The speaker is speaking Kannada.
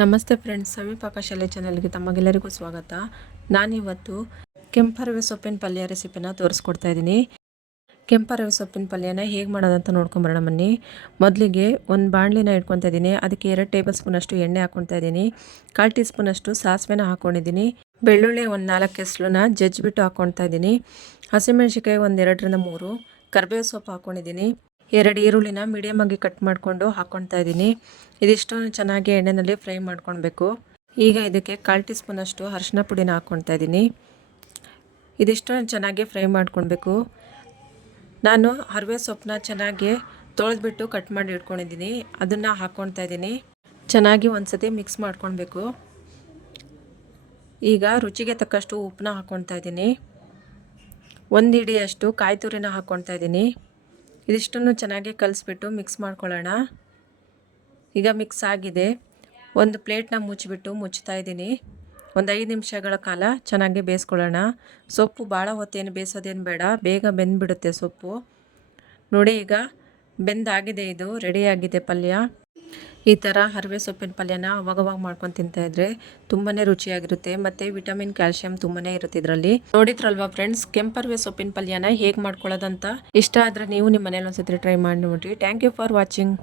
ನಮಸ್ತೆ ಫ್ರೆಂಡ್ಸ್ ಸಮೀಪ ಶಾಲೆ ಚಾನಲ್ಗೆ ತಮಗೆಲ್ಲರಿಗೂ ಸ್ವಾಗತ. ನಾನಿವತ್ತು ಕೆಂಪರವೆ ಸೊಪ್ಪಿನ ಪಲ್ಯ ರೆಸಿಪಿನ ತೋರಿಸ್ಕೊಡ್ತಾ ಇದ್ದೀನಿ. ಕೆಂಪರವೆ ಸೊಪ್ಪಿನ ಪಲ್ಯನ ಹೇಗೆ ಮಾಡೋದಂತ ನೋಡ್ಕೊಂಬರೋಣ ಬನ್ನಿ. ಮೊದಲಿಗೆ ಒಂದು ಬಾಣಲಿನ ಇಟ್ಕೊತಾ ಇದ್ದೀನಿ. ಅದಕ್ಕೆ ಎರಡು ಟೇಬಲ್ ಸ್ಪೂನಷ್ಟು ಎಣ್ಣೆ ಹಾಕ್ಕೊತಾ ಇದ್ದೀನಿ. ಕಾಲು ಟೀ ಸ್ಪೂನಷ್ಟು ಸಾಸಿವೆನ ಹಾಕ್ಕೊಂಡಿದ್ದೀನಿ ಬೆಳ್ಳುಳ್ಳಿ ಒಂದು ನಾಲ್ಕು ಹೆಸ್ಲನ್ನ ಜಜ್ಜಿಬಿಟ್ಟು ಹಾಕ್ಕೊಳ್ತಾ ಇದ್ದೀನಿ. ಹಸಿಮೆಣ್ಸಿಕಾಯಿ ಒಂದು ಎರಡರಿಂದ ಮೂರು. ಕರ್ಬೇವು ಸೊಪ್ಪು ಹಾಕ್ಕೊಂಡಿದ್ದೀನಿ ಎರಡು ಈರುಳ್ಳಿನ ಮೀಡಿಯಮ್ ಆಗಿ ಕಟ್ ಮಾಡಿಕೊಂಡು ಹಾಕ್ಕೊಳ್ತಾ ಇದ್ದೀನಿ. ಇದಿಷ್ಟು ಚೆನ್ನಾಗಿ ಎಣ್ಣೆಯಲ್ಲಿ ಫ್ರೈ ಮಾಡ್ಕೊಳ್ಬೇಕು. ಈಗ ಇದಕ್ಕೆ ಕಾಲು ಟೀ ಸ್ಪೂನಷ್ಟು ಅರಿಶಿನ ಪುಡಿನ ಹಾಕ್ಕೊಳ್ತಾ ಇದ್ದೀನಿ. ಇದಿಷ್ಟು ಚೆನ್ನಾಗಿ ಫ್ರೈ ಮಾಡ್ಕೊಳ್ಬೇಕು. ನಾನು ಹರವೆ ಸೊಪ್ಪನ್ನ ಚೆನ್ನಾಗಿ ತೊಳೆದ್ಬಿಟ್ಟು ಕಟ್ ಮಾಡಿ ಇಟ್ಕೊಂಡಿದ್ದೀನಿ. ಅದನ್ನು ಹಾಕ್ಕೊಳ್ತಾ ಇದ್ದೀನಿ. ಚೆನ್ನಾಗಿ ಒಂದ್ಸತಿ ಮಿಕ್ಸ್ ಮಾಡ್ಕೊಳ್ಬೇಕು. ಈಗ ರುಚಿಗೆ ತಕ್ಕಷ್ಟು ಉಪ್ಪನ್ನ ಹಾಕ್ಕೊಳ್ತಾ ಇದ್ದೀನಿ. ಒಂದು ಹಿಡಿಯಷ್ಟು ಕಾಯಿ ತುರಿನ ಹಾಕ್ಕೊಳ್ತಾ ಇದ್ದೀನಿ. ಇದಿಷ್ಟನ್ನು ಚೆನ್ನಾಗಿ ಕಲಿಸ್ಬಿಟ್ಟು ಮಿಕ್ಸ್ ಮಾಡ್ಕೊಳ್ಳೋಣ. ಈಗ ಮಿಕ್ಸ್ ಆಗಿದೆ. ಒಂದು ಪ್ಲೇಟ್ನ ಮುಚ್ಚಿಬಿಟ್ಟು ಮುಚ್ತಾ ಇದ್ದೀನಿ. ಒಂದು ಐದು ನಿಮಿಷಗಳ ಕಾಲ ಚೆನ್ನಾಗಿ ಬೇಯಿಸ್ಕೊಳ್ಳೋಣ. ಸೊಪ್ಪು ಭಾಳ ಹೊತ್ತೇನು ಬೇಯಿಸೋದೇನು ಬೇಡ. ಬೇಗ ಬೆಂದ್ಬಿಡುತ್ತೆ ಸೊಪ್ಪು. ನೋಡಿ ಈಗ ಬೆಂದಾಗಿದೆ ಇದು. ರೆಡಿಯಾಗಿದೆ ಪಲ್ಯ. ಈ ಥರ ಹರಿವೆ ಸೊಪ್ಪಿನ ಪಲ್ಯನ ಅವಾಗವಾಗ ಮಾಡ್ಕೊಂಡು ತಿಂತಾ ಇದ್ರೆ ತುಂಬಾ ರುಚಿಯಾಗಿರುತ್ತೆ ಮತ್ತು ವಿಟಮಿನ್, ಕ್ಯಾಲ್ಶಿಯಂ ತುಂಬಾ ಇರುತ್ತೆ ಇದರಲ್ಲಿ. ನೋಡಿದ್ರಲ್ವಾ ಫ್ರೆಂಡ್ಸ್ ಕೆಂಪರ್ವೆ ಸೊಪ್ಪಿನ ಪಲ್ಯನ ಹೇಗೆ ಮಾಡ್ಕೊಳ್ಳೋದಂತ? ಇಷ್ಟ ಆದರೆ ನೀವು ನಿಮ್ಮ ಮನೇಲಿ ಒಂದ್ಸತಿ ಟ್ರೈ ಮಾಡಿ ನೋಡಿರಿ. Thank you for watching